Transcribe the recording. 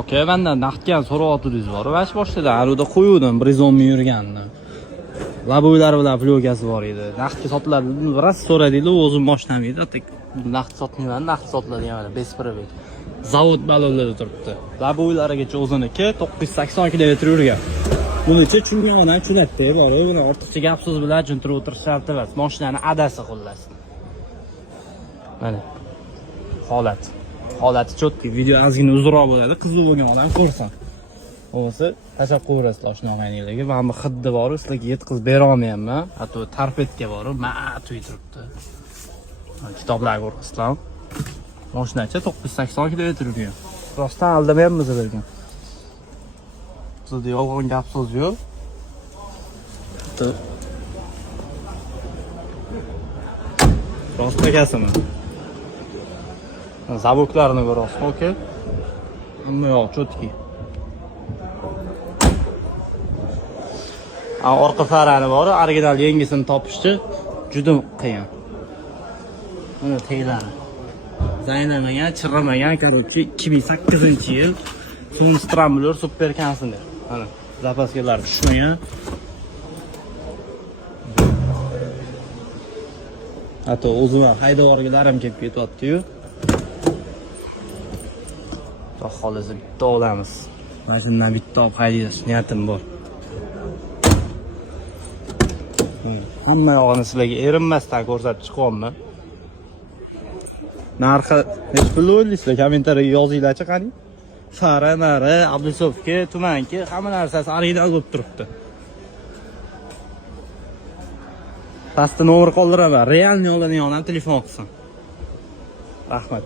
Okey, mendan naqdga so'rayotdingiz bor. Vash boshladi. Aruda qo'yuvdim 110 ming yurganini. Laboylar bilan vlogasi bor edi. Naqdga sotiladi. Ras so'radinglar, o'zim boshlamaydi. Naqd sotmayman, naqd sotiladigan mana Besprabek. Zavod balonlarda turibdi. Laboylarigacha o'ziniki 980 km yurgan. Bunicha tushungan odam tushunadi, bor. Buni ortiqcha gap so'z bilan tushuntirib o'tirish shart emas. Mashinani adasi xullas. Mana holati chotki, video ozgina uzunroq bo'ladi, qiziq bo'lgan odam ko'rsin. O'zi tashab qo'yasizlar oshnoqaninglarga. Mana bu xiddi bor, sizlarga yetkazib bera olmayapman. Hatto tarpetga borib, to'y turibdi. Kitoblar ko'rasizlar. Mashinacha 980 km yurgan. Rostdan aldamayapmiz lekin. Sizda yolg'on gap so'z yo'q. Rost egasimi? Zaboklarini ko'rasiz, okey? Hamma yo'q, chotki. Orqa farani bor, original yangisini topishdi, juda qiyin. Mana teglari. Zaynamagan, chirramagan, короче, 2008-yil Sun Scrambler super kansler. Mana zapaskalar tushmagan. Hatto o'zim ham haydavorgilarim kelib ketyapti-yu. Xohlasa bitta olamiz. Mana shundan bitta olib haydash niyatim bor. Hamma yog'ini sizlarga erinmasdan ko'rsatib chiqyapman. Narxi nech pul o'ylaysizlar? Kommentariyaga yozinglar-chi qani. Fara, nari, Abdusovga, tumanki, hamma narsasi original bo'lib turibdi. Pastda nomer qoldiraman. Realni oladigan odam telefon qilsin. Rahmat.